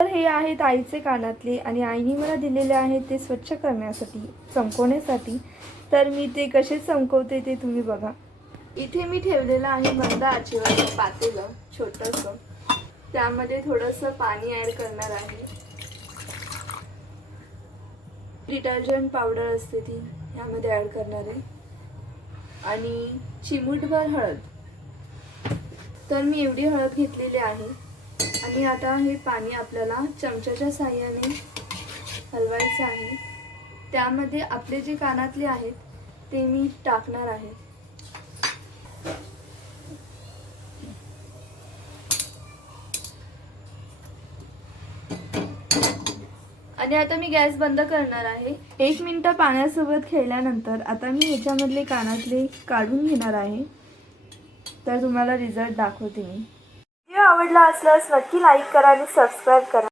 तर हे आहेत आईचे कानातले आणि आईने मला दिलेले आहेत ते स्वच्छ करण्यासाठी, चमकवण्यासाठी. तर मी ते कसे चमकवते ते तुम्ही बघा. इथे मी ठेवलेलं आहे मंद आचेवरचं पातेलं छोटंसं. त्यामध्ये थोडंसं पाणी ॲड करणार आहे. डिटर्जंट पावडर असते ती ह्यामध्ये ॲड करणार आहे आणि चिमूटभर हळद. तर मी एवढी हळद घेतलेली आहे आणि आता हे पाणी आपल्याला चमच्याच्या साहाय्याने हलवायचं आहे. त्यामध्ये आपले जे कानातले आहेत ते मी टाकणार आहे. आणि आता मी गॅस बंद करणार आहे. 1 मिनिट पाण्यासोबत खेळल्यानंतर आता मी ह्याच्यामधले कानातले काढून घेणार आहे. तर तुम्हाला रिझल्ट दाखवते मी. व्हिडिओ आवडला असल्यास नक्की लाईक करा आणि सबस्क्राईब करा.